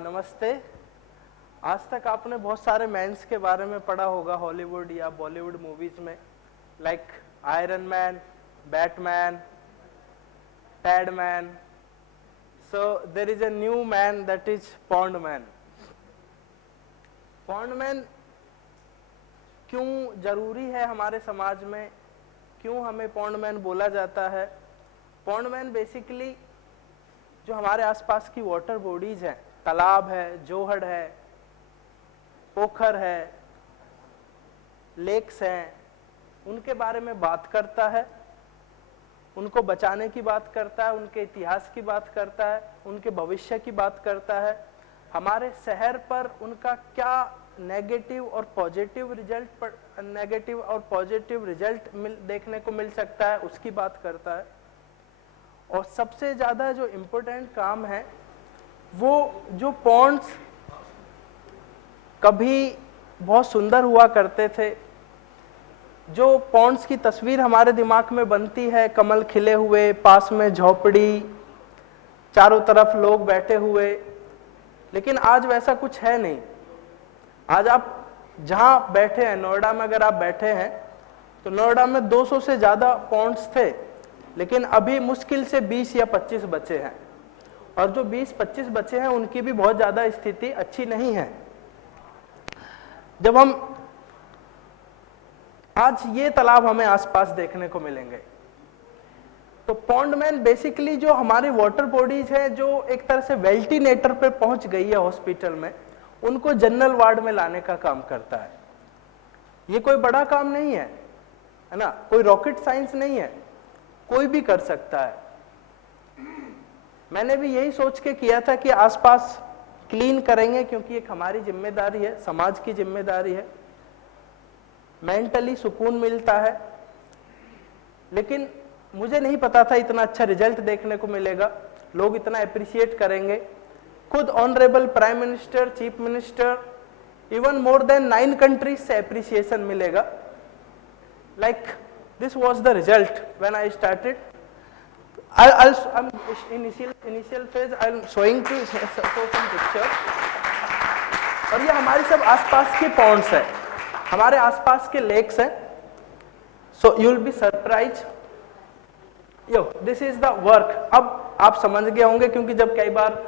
नमस्ते। आज तक आपने बहुत सारे मैन्स के बारे में पढ़ा होगा हॉलीवुड या बॉलीवुड मूवीज में, like Iron Man, Batman, Padman. So there is a new man that is pond man. Pond man क्यों जरूरी है हमारे समाज में, क्यों हमें पॉन्ड मैन बोला जाता है? पॉन्ड मैन बेसिकली जो हमारे आसपास की वाटर बॉडीज हैं, तालाब है, जोहड़ है, पोखर है, लेक्स हैं, उनके बारे में बात करता है, उनको बचाने की बात करता है, उनके इतिहास की बात करता है, उनके भविष्य की बात करता है। हमारे शहर पर उनका क्या नेगेटिव और पॉजिटिव रिजल्ट देखने को मिल सकता है, उसकी बात करता है। और सबसे ज्यादा जो इम्पोर्टेंट काम है वो जो पॉन्ड्स कभी बहुत सुंदर हुआ करते थे, जो पॉन्ड्स की तस्वीर हमारे दिमाग में बनती है, कमल खिले हुए, पास में झोपड़ी, चारों तरफ लोग बैठे हुए, लेकिन आज वैसा कुछ है नहीं। आज आप जहां बैठे हैं, नोएडा में अगर आप बैठे हैं तो नोएडा में 200 से ज्यादा पॉन्ड्स थे, लेकिन अभी मुश्किल से 20 या 25 बचे हैं। और जो 20-25 बचे हैं उनकी भी बहुत ज्यादा स्थिति अच्छी नहीं है। जब हम आज ये तालाब हमें आसपास देखने को मिलेंगे, तो पॉन्ड मैन बेसिकली जो हमारी वाटर बॉडीज है जो एक तरह से वेल्टिनेटर पे पहुंच गई है हॉस्पिटल में, उनको जनरल वार्ड में लाने का काम करता है। ये कोई बड़ा काम नहीं है ना, कोई रॉकेट साइंस नहीं है, कोई भी कर सकता है। मैंने भी यही सोच के किया था कि आसपास क्लीन करेंगे, क्योंकि एक हमारी जिम्मेदारी है, समाज की जिम्मेदारी है। मेंटली सुकून मिलता है, लेकिन मुझे नहीं पता था इतना अच्छा रिजल्ट देखने को मिलेगा, लोग इतना अप्रिशिएट करेंगे। खुद honourable prime minister, chief minister, even more than 9 countries से अप्रिसिएशन मिलेगा। Like this was the result when I started. I'm initial phase I'm showing to show some pictures. और ये हमारी सब आसपास के पॉन्ड्स है, हमारे आसपास के लेक्स हैं। So you will be surprised. Yo, this is the work. अब आप समझ गए होंगे, क्योंकि जब कई बार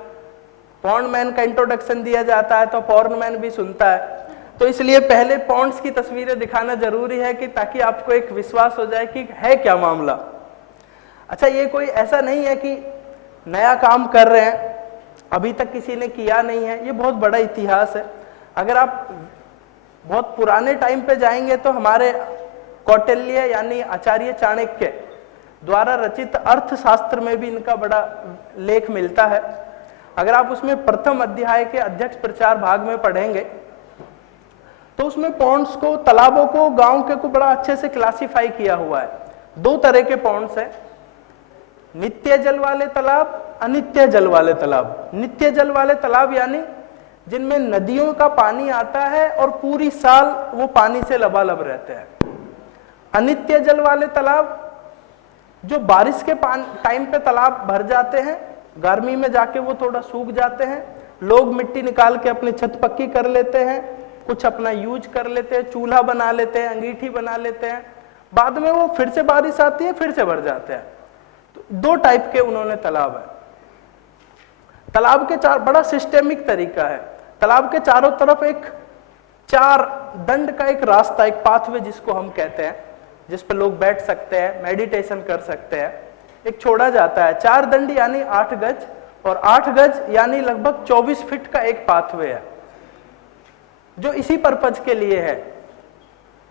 पॉन्ड मैन का इंट्रोडक्शन दिया जाता है तो पॉर्न मैन भी सुनता है, तो इसलिए पहले पॉन्ड्स की तस्वीरें दिखाना जरूरी है कि ताकि आपको एक विश्वास हो जाए कि है क्या मामला। अच्छा, ये कोई ऐसा नहीं है कि नया काम कर रहे हैं, अभी तक किसी ने किया नहीं है, ये बहुत बड़ा इतिहास है। अगर आप बहुत पुराने टाइम पे जाएंगे तो हमारे कौटिल्य यानी आचार्य चाणक्य द्वारा रचित अर्थशास्त्र में भी इनका बड़ा लेख मिलता है। अगर आप उसमें प्रथम अध्याय के अध्यक्ष प्रचार भाग में पढ़ेंगे तो उसमें पॉन्ड्स को, तालाबों को, गांव के को बड़ा अच्छे से क्लासिफाई किया हुआ है। 2 तरह के पॉन्ड्स हैं, नित्य जल वाले तालाब, अनित्य जल वाले तालाब। नित्य जल वाले तालाब यानी जिनमें नदियों का पानी आता है और पूरी साल वो पानी से लबालब रहते हैं। अनित्य जल वाले तालाब जो बारिश के टाइम पे तालाब भर जाते हैं, गर्मी में जाके वो थोड़ा सूख जाते हैं, लोग मिट्टी निकाल के अपनी छत पक्की कर लेते हैं, कुछ अपना यूज कर लेते हैं, चूल्हा बना लेते हैं, अंगीठी बना लेते हैं, बाद में वो फिर से बारिश आती है, फिर से भर जाते हैं। तो 2 टाइप के उन्होंने तालाब है। तालाब के बड़ा सिस्टेमिक तरीका है। तालाब के चारों तरफ एक 4 दंड का एक रास्ता, एक पाथवे जिसको हम कहते हैं, जिस पे लोग बैठ सकते हैं, मेडिटेशन कर सकते हैं, एक छोड़ा जाता है। 4 दंड यानी 8 गज, और 8 गज यानी लगभग 24 फीट का एक पाथवे है, जो इसी पर्पज के लिए है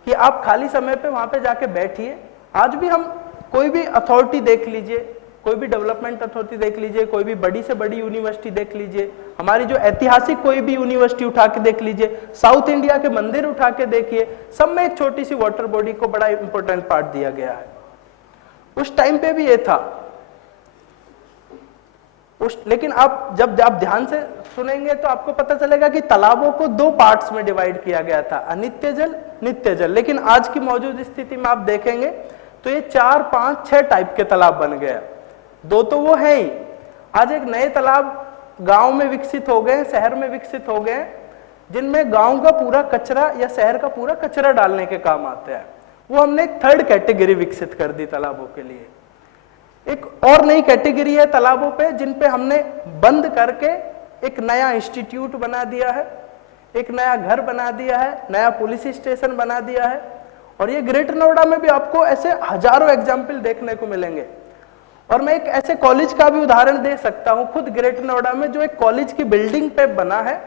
कि आप खाली समय पे वहां पे जाके बैठिए। आज भी हम कोई भी अथॉरिटी देख लीजिए, कोई भी डेवलपमेंट अथॉरिटी देख लीजिए, कोई भी बड़ी से बड़ी यूनिवर्सिटी देख लीजिए, हमारी जो ऐतिहासिक कोई भी यूनिवर्सिटी उठा के देख लीजिए, साउथ इंडिया के मंदिर उठा के देखिए, सब में एक छोटी सी वाटर बॉडी को बड़ा इंपॉर्टेंट पार्ट दिया गया है। उस टाइम पे भी ये था। लेकिन आप जब आप ध्यान से सुनेंगे तो आपको पता चलेगा कि तालाबों को 2 पार्ट्स में डिवाइड किया गया था, अनित्य जल, नित्य जल। लेकिन आज की मौजूद स्थिति में आप देखेंगे तो ये 4, 5, 6 टाइप के तालाब बन गए। 2 तो वो है ही। आज एक नए तालाब गांव में विकसित हो गए, शहर में विकसित हो गए, जिनमें गांव का पूरा कचरा या शहर का पूरा कचरा डालने के काम आते हैं। वो हमने एक थर्ड कैटेगरी विकसित कर दी तालाबों के लिए। एक और नई कैटेगरी है तालाबों पे, जिन पे हमने बंद करके एक नया इंस्टीट्यूट बना दिया है, एक नया घर बना दिया है, नया पुलिस स्टेशन बना दिया है। और ये ग्रेटर नोएडा में भी आपको ऐसे हजारों एग्जाम्पल देखने को मिलेंगे। और मैं एक ऐसे कॉलेज का भी उदाहरण दे सकता हूं खुद ग्रेटर नोएडा में, जो एक कॉलेज की बिल्डिंग पे बना है,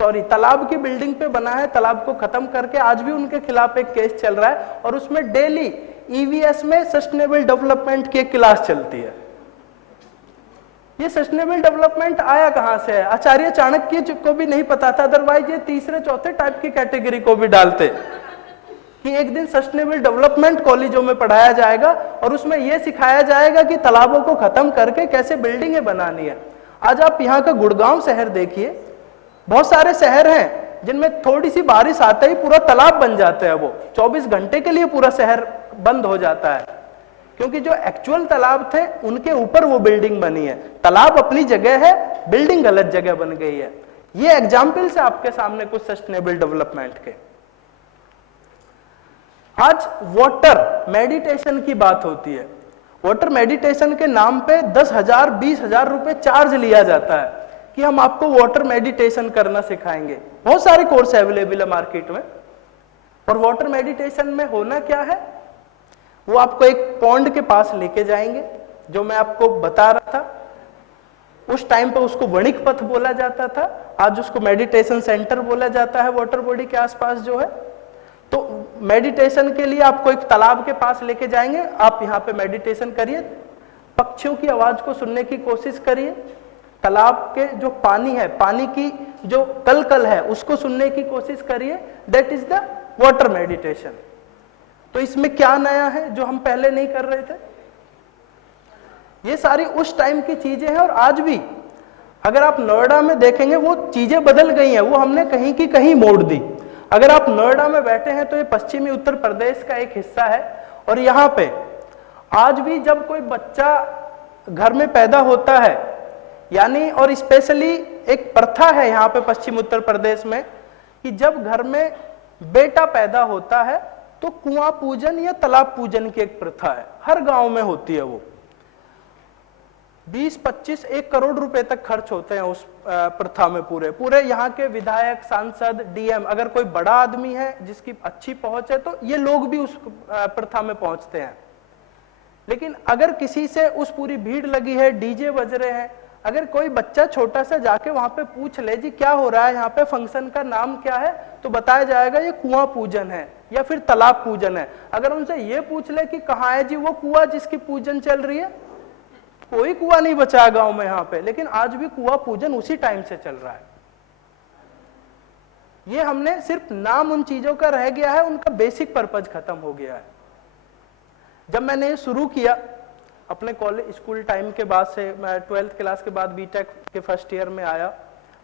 तालाब की बिल्डिंग पे बना है। तालाब को खत्म करके आज भी उनके खिलाफ एक केस चल रहा है, और उसमें डेली ईवीएस में सस्टेनेबल डेवलपमेंट की एक क्लास चलती है। ये सस्टेनेबल डेवलपमेंट आया कहां से है? आचार्य चाणक्य को भी नहीं पता था, अदरवाइज ये तीसरे चौथे टाइप की कैटेगरी को भी डालते कि एक दिन सस्टेनेबल डेवलपमेंट कॉलेजों में पढ़ाया जाएगा और उसमें यह सिखाया जाएगा कि तालाबों को खत्म करके कैसे बिल्डिंगें बनानी है। आज आप यहाँ का गुड़गांव शहर देखिए, बहुत सारे शहर हैं जिनमें थोड़ी सी बारिश आते ही पूरा तालाब बन जाते हैं। वो 24 घंटे के लिए पूरा शहर बंद हो जाता है, क्योंकि जो एक्चुअल तालाब थे उनके ऊपर वो बिल्डिंग बनी है। तालाब अपनी जगह है, बिल्डिंग गलत जगह बन गई है। ये एग्जाम्पल से आपके सामने कुछ सस्टेनेबल डेवलपमेंट के। आज वाटर मेडिटेशन की बात होती है। वाटर मेडिटेशन के नाम पे 10,000 20,000 रुपए चार्ज लिया जाता है कि हम आपको वाटर मेडिटेशन करना सिखाएंगे। बहुत सारे कोर्स अवेलेबल है मार्केट में। और वाटर मेडिटेशन में होना क्या है, वो आपको एक पॉन्ड के पास लेके जाएंगे, जो मैं आपको बता रहा था। उस टाइम पे उसको वणिक पथ बोला जाता था, आज उसको मेडिटेशन सेंटर बोला जाता है वाटर बॉडी के आसपास जो है। तो मेडिटेशन के लिए आपको एक तालाब के पास लेके जाएंगे, आप यहाँ पे मेडिटेशन करिए, पक्षियों की आवाज को सुनने की कोशिश करिए, तालाब के जो पानी है, पानी की जो कलकल है उसको सुनने की कोशिश करिए। That is the water meditation. तो इसमें क्या नया है जो हम पहले नहीं कर रहे थे? ये सारी उस टाइम की चीजें हैं, और आज भी अगर आप नोएडा में देखेंगे वो चीजें बदल गई हैं, वो हमने कहीं की कहीं मोड़ दी। अगर आप नोएडा में बैठे हैं तो ये पश्चिमी उत्तर प्रदेश का एक हिस्सा है, और यहाँ पे आज भी जब कोई बच्चा घर में पैदा होता है, यानी और स्पेशली एक प्रथा है यहाँ पे पश्चिम उत्तर प्रदेश में कि जब घर में बेटा पैदा होता है तो कुआं पूजन या तालाब पूजन की एक प्रथा है, हर गांव में होती है। वो 20-25 1 करोड़ रुपए तक खर्च होते हैं उस प्रथा में। पूरे यहाँ के विधायक, सांसद, डीएम, अगर कोई बड़ा आदमी है जिसकी अच्छी पहुंच है तो ये लोग भी उस प्रथा में पहुंचते हैं। लेकिन अगर किसी से उस पूरी भीड़ लगी है, डीजे बज रहे हैं, अगर कोई बच्चा छोटा सा जाके वहां पे पूछ ले जी क्या हो रहा है यहाँ पे, फंक्शन का नाम क्या है, तो बताया जाएगा ये कुआं पूजन है या फिर तालाब पूजन है। अगर उनसे ये पूछ ले कि कहाँ है जी वो कुआं जिसकी पूजन चल रही है, कोई कुआं नहीं बचा गांव में यहाँ पे। लेकिन आज भी कुआं पूजन उसी टाइम से चल रहा है। ये हमने सिर्फ नाम उन चीजों का रह गया है, उनका बेसिक पर्पज खत्म हो गया है। जब मैंने ये शुरू किया अपने कॉलेज स्कूल टाइम के बाद से, मैं 12th क्लास के बाद बीटेक के फर्स्ट ईयर में आया,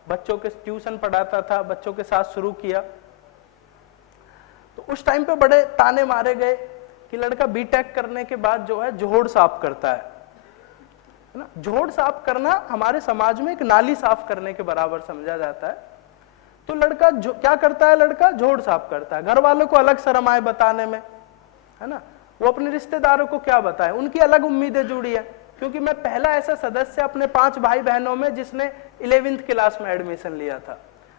बच्चों के ट्यूशन पढ़ाता था, बच्चों के साथ शुरू किया। तो उस टाइम पे बड़े ताने मारे गए कि लड़का बीटेक करने के बाद जो है जोहड़ साफ करता है ना। जोहड़ साफ करना हमारे समाज में एक नाली साफ करने के बराबर समझा जाता है। तो लड़का क्या करता है, लड़का जोहड़ साफ करता है। घर वालों को अलग शर्म आए बताने में, है ना, वो अपने रिश्तेदारों को क्या बताएं, उनकी अलग उम्मीदें जुड़ी है। क्योंकि मैं पहला ऐसा सदस्य अपने 5 भाई बहनों में जिसने 11th क्लास में एडमिशन लिया था,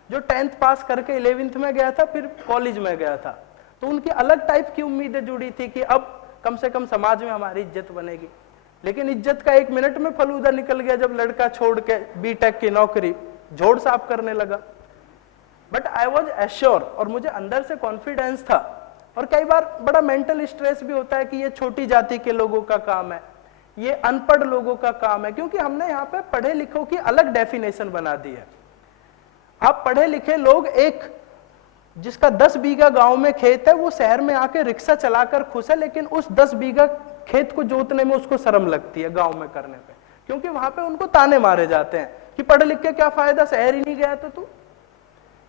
जो 10th पास करके 11th में गया था, फिर कॉलेज में गया था। तो उनकी अलग टाइप की उम्मीदें जुड़ी थी कि अब कम से कम समाज में हमारी इज्जत बनेगी। लेकिन इज्जत का 1 मिनट में फलूदा निकल गया जब लड़का छोड़ के बीटेक की नौकरी जोड़ साफ करने लगा। बट आई वॉज एश्योर, और मुझे अंदर से कॉन्फिडेंस था। और कई बार बड़ा मेंटल स्ट्रेस भी होता है कि ये छोटी जाति के लोगों का काम है, ये अनपढ़ लोगों का काम है, क्योंकि हमने यहाँ पे पढ़े लिखों की अलग डेफिनेशन बना दी है। आप पढ़े लिखे लोग, एक जिसका 10 बीघा गांव में खेत है, वो शहर में आके रिक्शा चलाकर खुश है, लेकिन उस 10 बीघा खेत को जोतने में उसको शर्म लगती है गांव में करने पे, क्योंकि वहां पे उनको ताने मारे जाते हैं कि पढ़ लिख के क्या फायदा, शहर ही नहीं गया तो तू।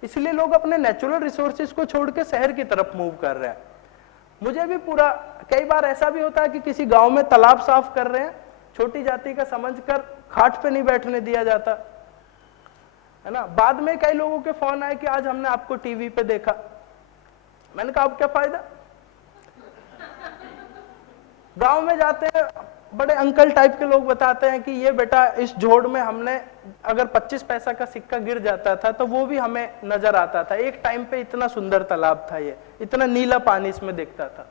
इसलिए लोग अपने नेचुरल रिसोर्सेज को छोड़ के शहर की तरफ मूव कर रहे हैं। मुझे भी पूरा, कई बार ऐसा भी होता है कि किसी गांव में तालाब साफ कर रहे हैं, छोटी जाति का समझकर खाट पे नहीं बैठने दिया जाता, है ना। बाद में कई लोगों के फोन आए कि आज हमने आपको टीवी पे देखा। मैंने कहा अब क्या फायदा। गांव में जाते हैं, बड़े अंकल टाइप के लोग बताते हैं कि ये बेटा इस जोड़ में हमने अगर 25 पैसा का सिक्का गिर जाता था तो वो भी हमें नजर आता था। एक टाइम पे इतना सुंदर तालाब था, ये इतना नीला पानी इसमें दिखता था।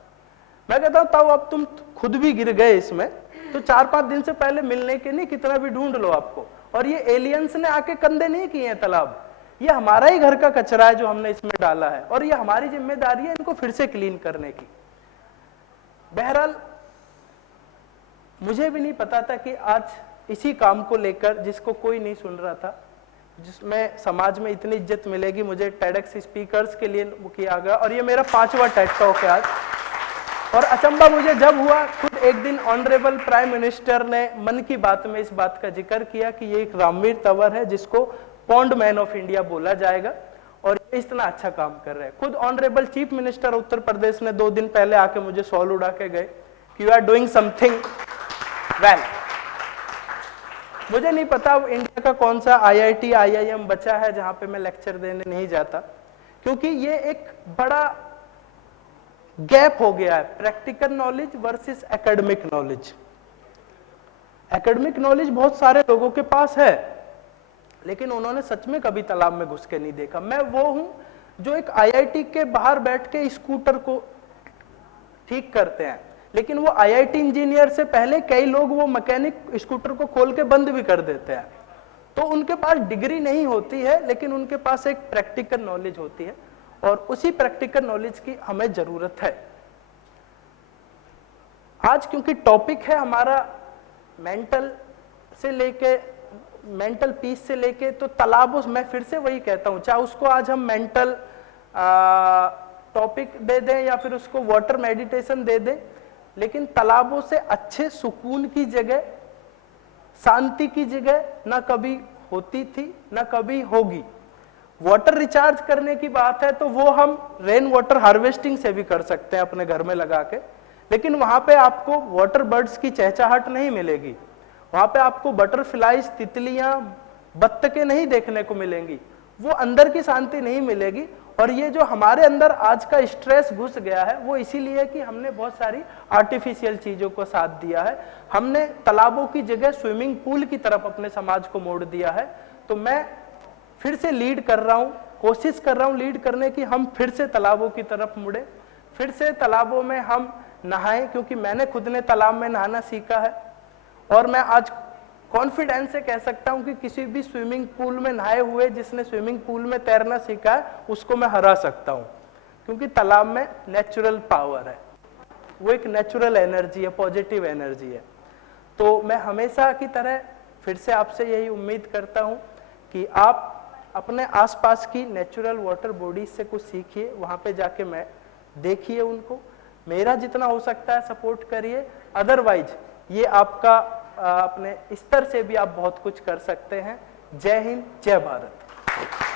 मैं कहता हूं तब अब तुम खुद भी गिर गए इसमें, तो 4-5 दिन से पहले मिलने के नहीं कितना भी ढूंढ लो आपको। और ये एलियंस ने आके कंधे नहीं किए हैं तालाब, ये हमारा ही घर का कचरा है जो हमने इसमें डाला है, और ये हमारी जिम्मेदारी है इनको फिर से क्लीन करने की। बहरहाल मुझे भी नहीं पता था कि आज इसी काम को लेकर, जिसको कोई नहीं सुन रहा था, जिसमें समाज में इतनी इज्जत मिलेगी, मुझे टेडक्स स्पीकर्स के लिए वो किया गया। और ये मेरा 5वां टेड टॉक है आज। और अचंबा मुझे जब हुआ, खुद एक दिन ऑनरेबल प्राइम मिनिस्टर ने मन की बात में इस बात का जिक्र किया कि ये एक रामवीर तंवर है जिसको पॉन्ड मैन ऑफ इंडिया बोला जाएगा, और ये इतना अच्छा काम कर रहे हैं। खुद honourable chief minister Uttar Pradesh ने 2 दिन पहले आके मुझे सॉल उड़ा के गए कि you are doing something well. मुझे नहीं पता इंडिया का कौन सा IIT IIM बचा है जहां पे मैं लेक्चर देने नहीं जाता, क्योंकि ये एक बड़ा गैप हो गया है, practical knowledge versus academic knowledge. Academic knowledge बहुत सारे लोगों के पास है, लेकिन उन्होंने सच में कभी तालाब में घुस के नहीं देखा। मैं वो हूं जो एक IIT के बाहर बैठ के स्कूटर को ठीक करते हैं, लेकिन वो IIT इंजीनियर से पहले कई लोग वो मैकेनिक स्कूटर को खोल के बंद भी कर देते हैं। तो उनके पास डिग्री नहीं होती है, लेकिन उनके पास एक प्रैक्टिकल नॉलेज होती है, और उसी प्रैक्टिकल नॉलेज की हमें जरूरत है आज। क्योंकि टॉपिक है हमारा मेंटल से लेके, मेंटल पीस से लेके तो तालाबों, मैं फिर से वही कहता हूं, चाहे उसको आज हम मेंटल टॉपिक दे दें या फिर उसको वाटर मेडिटेशन दे दें, लेकिन तालाबों से अच्छे सुकून की जगह, शांति की जगह ना कभी होती थी ना कभी होगी। वाटर रिचार्ज करने की बात है तो वो हम रेन वाटर हार्वेस्टिंग से भी कर सकते हैं अपने घर में लगा के, लेकिन वहां पे आपको वाटर बर्ड्स की चहचहाहट नहीं मिलेगी, वहां पे आपको बटरफ्लाइज, तितलियां, बत्तखें नहीं देखने को मिलेंगी, वो अंदर की शांति नहीं मिलेगी। और ये जो हमारे अंदर आज का स्ट्रेस घुस गया है वो इसीलिए कि हमने बहुत सारी आर्टिफिशियल चीजों को साथ दिया है, हमने तालाबों की जगह स्विमिंग पूल की तरफ अपने समाज को मोड़ दिया है। तो मैं फिर से लीड कर रहा हूं, कोशिश कर रहा हूं लीड करने की, हम फिर से तालाबों की तरफ मुड़े, फिर से तालाबों में हम नहाएं, क्योंकि मैंने खुद ने तालाब में नहाना सीखा है, और मैं आज कॉन्फिडेंस से कह सकता हूं कि किसी भी स्विमिंग पूल में नहाए हुए जिसने स्विमिंग पूल में तैरना सीखा है उसको मैं हरा सकता हूं, क्योंकि तालाब में नेचुरल पावर है, वो एक नेचुरल एनर्जी है, पॉजिटिव एनर्जी है। तो मैं हमेशा की तरह फिर से आपसे यही उम्मीद करता हूं कि आप अपने आसपास की नेचुरल वाटर बॉडीज से कुछ सीखिए, वहां पे जाके मैं देखिए उनको, मेरा जितना हो सकता है सपोर्ट करिए, अदरवाइज ये आपका अपने स्तर से भी आप बहुत कुछ कर सकते हैं। जय हिंद, जय भारत।